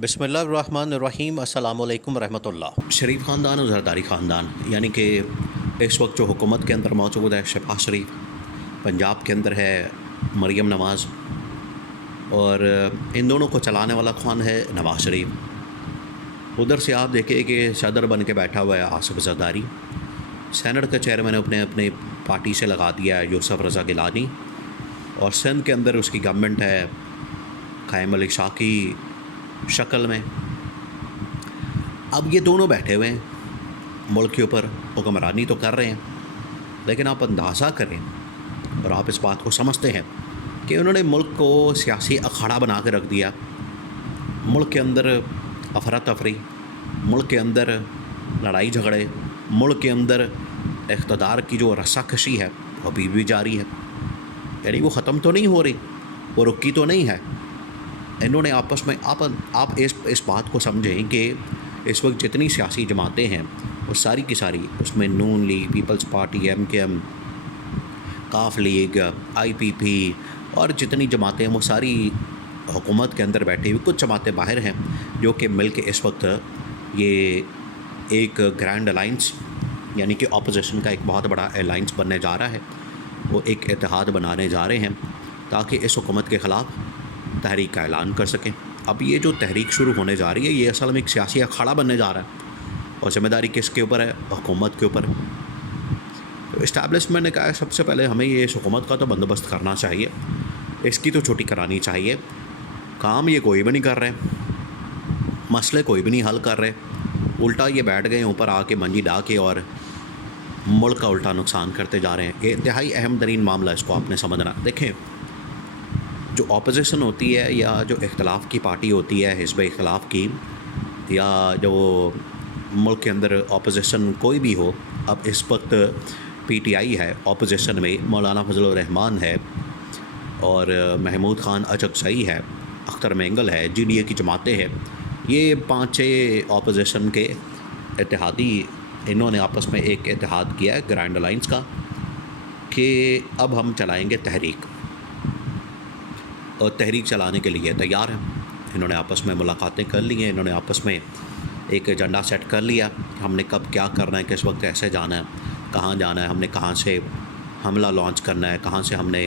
बिस्मिल्लाहिर्रहमानिर्रहीम अस्सलामुअलैकुम रहमतुल्लाह। शरीफ ख़ानदान और ज़रदारी ख़ानदान यानी कि इस वक्त जो हुकूमत के अंदर मौजूद है शहबाज शरीफ, पंजाब के अंदर है मरीम नवाज़, और इन दोनों को चलाने वाला ख़ान है नवाज़ शरीफ। उधर से आप देखिए कि सदर बन के बैठा हुआ है आसिफ ज़रदारी, सेनेट का चेयरमैन अपने अपने पार्टी से लगा दिया है यूसुफ रज़ा गिलानी, और सिंध के अंदर उसकी गवर्नमेंट है कायम अली शाह की शक्ल में। अब ये दोनों बैठे हुए हैं मुल्क के ऊपर, हुक्मरानी तो कर रहे हैं, लेकिन आप अंदाज़ा करें और आप इस बात को समझते हैं कि उन्होंने मुल्क को सियासी अखाड़ा बना के रख दिया। मुल्क के अंदर अफरा तफरी, मुल्क के अंदर लड़ाई झगड़े, मुल्क के अंदर इक़्तिदार की जो रस्साकशी है वो अभी भी जारी है, यानी वो ख़त्म तो नहीं हो रही, वो रुकी तो नहीं है। इन्होंने आपस में आप इस बात को समझें कि इस वक्त जितनी सियासी जमातें हैं वो सारी की सारी, उसमें नून लीग, पीपल्स पार्टी, MKM, काफ लीग, IPP और जितनी जमातें हैं वो सारी हुकूमत के अंदर बैठी हुई। कुछ जमातें बाहर हैं जो कि मिल के इस वक्त ये एक ग्रैंड अलाइंस यानी कि अपोजिशन का एक बहुत बड़ा अलाइंस बनने जा रहा है, वो एक इत्तेहाद बनाने जा रहे हैं ताकि इस हुकूमत के ख़िलाफ़ तहरीक का ऐलान कर सकें। अब ये जो तहरीक शुरू होने जा रही है ये असल में एक सियासी अखाड़ा बनने जा रहा है, और ज़िम्मेदारी किसके ऊपर है? हुकूमत के ऊपर। तो इस्टेब्लिशमेंट ने कहा है सबसे पहले हमें ये इस हुकूमत का तो बंदोबस्त करना चाहिए, इसकी तो छुट्टी करानी चाहिए। काम ये कोई भी नहीं कर रहे, मसले कोई भी नहीं हल कर रहे, उल्टा ये बैठ गए ऊपर आके मंजी डा के और मुल्क का उल्टा नुकसान करते जा रहे हैं। ये इंतहाई अहम तरीन मामला, इसको आपने समझना। देखें, जो अपोजिशन होती है या जो इख्तलाफ की पार्टी होती है, हिज़्ब इख्तलाफ की, या जो मुल्क के अंदर अपोजिशन कोई भी हो, अब इस वक्त PTI है अपोजिशन में, मौलाना फजल रहमान है और महमूद ख़ान अचकज़ई है, अख्तर मेंगल है, GDA की जमातें हैं, ये 5-6 अपोजिशन के इत्तेहादी, इन्होंने आपस में एक इत्तेहाद किया है ग्रैंड अलाइंस का कि अब हम चलाएँगे तहरीक, और तहरीक चलाने के लिए तैयार हैं। इन्होंने आपस में मुलाकातें कर ली हैं, इन्होंने आपस में एक एजेंडा सेट कर लिया, हमने कब क्या करना है, किस वक्त कैसे जाना है, कहाँ जाना है, हमने कहाँ से हमला लॉन्च करना है, कहाँ से हमने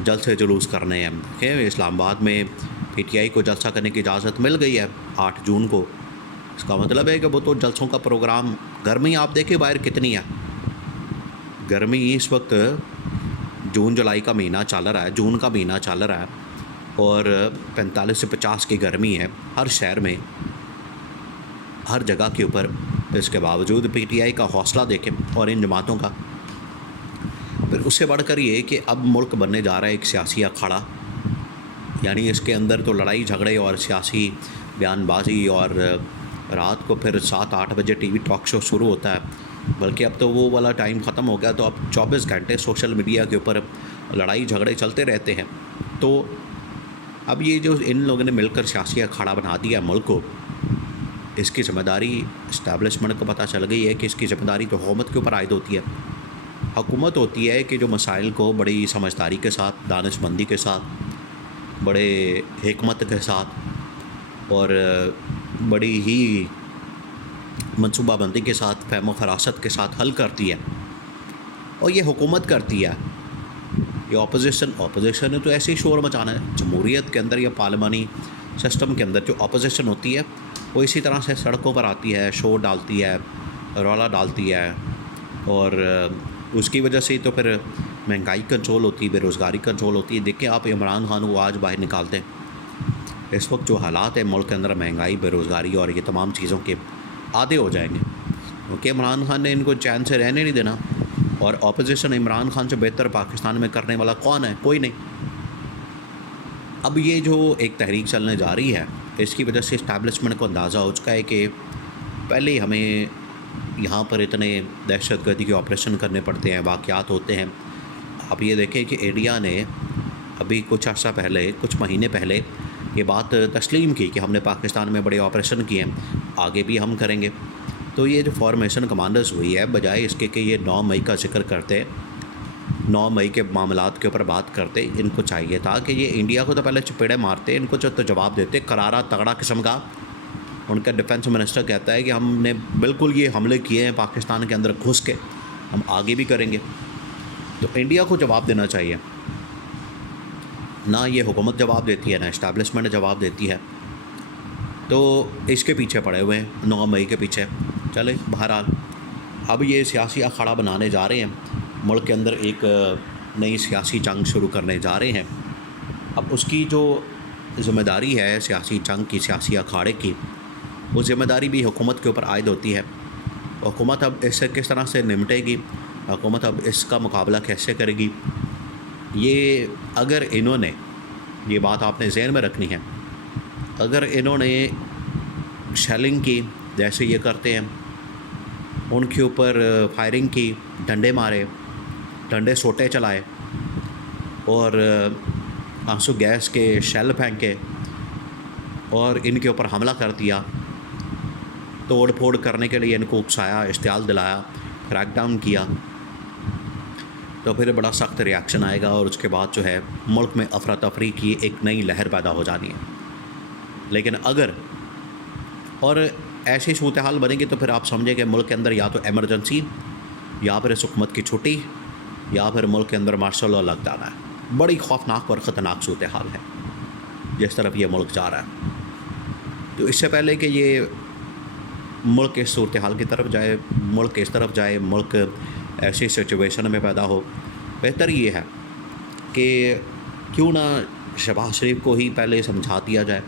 जल्द से जुलूस करने हैं। कि इस्लामाबाद में PTI को जलसा करने की इजाज़त मिल गई है 8 जून को। इसका मतलब है कि वो तो जलसों का प्रोग्राम, गर्मी आप देखिए बाहर कितनी है, गर्मी इस वक्त जून जुलाई का महीना चल रहा है, जून का महीना चल रहा है, और 45 से 50 की गर्मी है हर शहर में, हर जगह के ऊपर। इसके बावजूद PTI का हौसला देखें और इन जमातों का। फिर उससे बढ़कर ये कि अब मुल्क बनने जा रहा है एक सियासी अखाड़ा, यानी इसके अंदर तो लड़ाई झगड़े और सियासी बयानबाजी, और रात को फिर 7-8 बजे TV टॉक शो शुरू होता है, बल्कि अब तो वो वाला टाइम ख़त्म हो गया, तो अब 24 घंटे सोशल मीडिया के ऊपर लड़ाई झगड़े चलते रहते हैं। तो अब ये जो इन लोगों ने मिलकर सियासी अखाड़ा बना दिया मुल्क को, इसकी ज़िम्मेदारी इस्टेब्लिशमेंट को पता चल गई है कि इसकी ज़िम्मेदारी तो हुकूमत के ऊपर आयद होती है। हुकूमत होती है कि जो मसाइल को बड़ी समझदारी के साथ, दानिशमंदी के साथ, बड़े हिकमत के साथ और बड़ी ही मनसूबाबंदी के साथ, फ़हम फरासत के साथ हल करती है, और ये हुकूमत करती है। ये अपोजिशन ने तो ऐसे ही शोर मचाना है। जमहूरियत के अंदर या पार्लिमानी सिस्टम के अंदर जो अपोजिशन होती है वो इसी तरह से सड़कों पर आती है, शोर डालती है, रौला डालती है, और उसकी वजह से ही तो फिर महंगाई कंट्रोल होती है, बेरोज़गारी कंट्रोल होती है। देखिए आप इमरान खान को आज बाहर निकालते हैं, इस वक्त जो हालात है मुल्क के अंदर, महंगाई, बेरोज़गारी और ये तमाम चीज़ों के आदे हो जाएंगे, क्योंकि इमरान खान ने इनको चैन से रहने नहीं देना। और अपोजिशन इमरान खान से बेहतर पाकिस्तान में करने वाला कौन है? कोई नहीं। अब ये जो एक तहरीक चलने जा रही है, इसकी वजह से इस्टेब्लिशमेंट को अंदाज़ा हो चुका है कि पहले हमें यहाँ पर इतने दहशतगर्दी के ऑपरेशन करने पड़ते हैं, वाक़यात होते हैं। आप ये देखें कि इंडिया ने अभी कुछ अर्सा पहले, कुछ महीने पहले ये बात तस्लीम की कि हमने पाकिस्तान में बड़े ऑपरेशन किए हैं, आगे भी हम करेंगे। तो ये जो फॉर्मेशन कमांडर्स हुई है, बजाय इसके कि ये 9 मई का जिक्र करते, 9 मई के मामलात के ऊपर बात करते, इनको चाहिए था कि ये इंडिया को तो पहले चपेड़े मारते, इनको तो जवाब देते करारा तगड़ा किस्म का। उनका डिफेंस मिनिस्टर कहता है कि हमने बिल्कुल ये हमले किए हैं पाकिस्तान के अंदर घुस के, हम आगे भी करेंगे। तो इंडिया को जवाब देना चाहिए, ना ये हुकूमत जवाब देती है, ना इस्टेब्लिशमेंट जवाब देती है। तो इसके पीछे पड़े हुए हैं 9 मई के पीछे। चले बहरहाल अब ये सियासी अखाड़ा बनाने जा रहे हैं, मुल्क के अंदर एक नई सियासी जंग शुरू करने जा रहे हैं। अब उसकी जो ज़िम्मेदारी है सियासी जंग की, सियासी अखाड़े की, वो ज़िम्मेदारी भी हुकूमत के ऊपर आयद होती है। हुकूमत अब इससे किस तरह से निपटेगी, हुकूमत अब इसका मुकाबला कैसे करेगी, ये अगर इन्होंने, ये बात आपने जहन में रखनी है, अगर इन्होंने शेलिंग की जैसे ये करते हैं, उनके ऊपर फायरिंग की, डंडे मारे, डंडे सोटे चलाए और आंसू गैस के शेल फेंके और इनके ऊपर हमला कर दिया, तोड़ फोड़ करने के लिए इनको उकसाया, इश्तियाल दिलाया, क्रैकडाउन किया, तो फिर बड़ा सख्त रिएक्शन आएगा और उसके बाद जो है मुल्क में अफरा तफरी की एक नई लहर पैदा हो जानी है। लेकिन अगर और ऐसी सूरत हाल बनेगी तो फिर आप समझें कि मुल्क के अंदर या तो एमरजेंसी, या फिर इस हुकूमत की छुट्टी, या फिर मुल्क के अंदर मार्शल लॉ लग जाना है। बड़ी खौफनाक और ख़तरनाक सूरत हाल है जिस तरफ ये मुल्क जा रहा है। तो इससे पहले कि ये मुल्क इस सूरत हाल की तरफ जाए, मुल्क इस तरफ जाए, मुल्क ऐसी सिचुएशन में पैदा हो, बेहतर ये है कि क्यों ना शहबाज शरीफ को ही पहले समझा दिया जाए,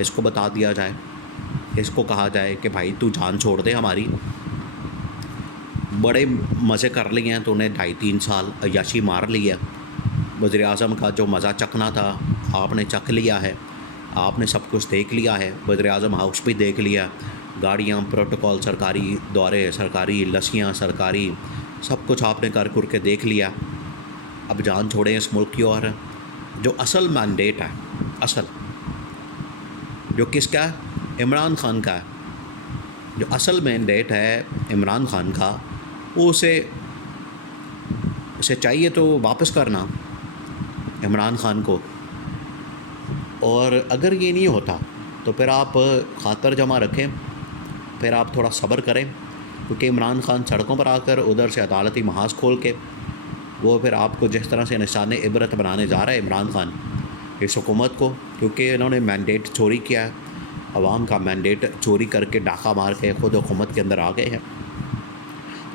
इसको बता दिया जाए, इसको कहा जाए कि भाई तू जान छोड़ दे हमारी, बड़े मज़े कर लिए हैं तूने, 2.5-3 साल अय्याशी मार लिया, वज़ीर आज़म का जो मज़ा चखना था आपने चख लिया है, आपने सब कुछ देख लिया है, वज़ीर आज़म हाउस भी देख लिया, गाड़ियाँ, प्रोटोकॉल, सरकारी दौरे, सरकारी लस्सियाँ, सरकारी सब कुछ आपने कर के देख लिया। अब जान छोड़ें इस मुल्क की। और जो असल मैंडेट है, असल जो किसका है, इमरान खान का है, जो असल मैंडेट है इमरान खान का, वो उसे चाहिए तो वापस करना इमरान खान को। और अगर ये नहीं होता तो फिर आप खातर जमा रखें, फिर आप थोड़ा सब्र करें, क्योंकि इमरान खान सड़कों पर आकर उधर से अदालती महाज खोल के वो फिर आपको जिस तरह से निशान इबरत बनाने जा रहा है इमरान खान इस हुकूमत को, क्योंकि इन्होंने मैंडेट चोरी किया है, अवाम का मैंडेट चोरी करके डाका मार के ख़ुद हुकूमत के अंदर आ गए हैं।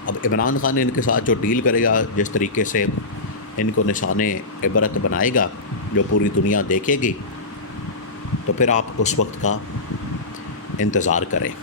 अब इमरान खान इनके साथ जो डील करेगा, जिस तरीके से इनको निशान इबरत बनाएगा, जो पूरी दुनिया देखेगी, तो फिर आप उस वक्त का इंतज़ार करें।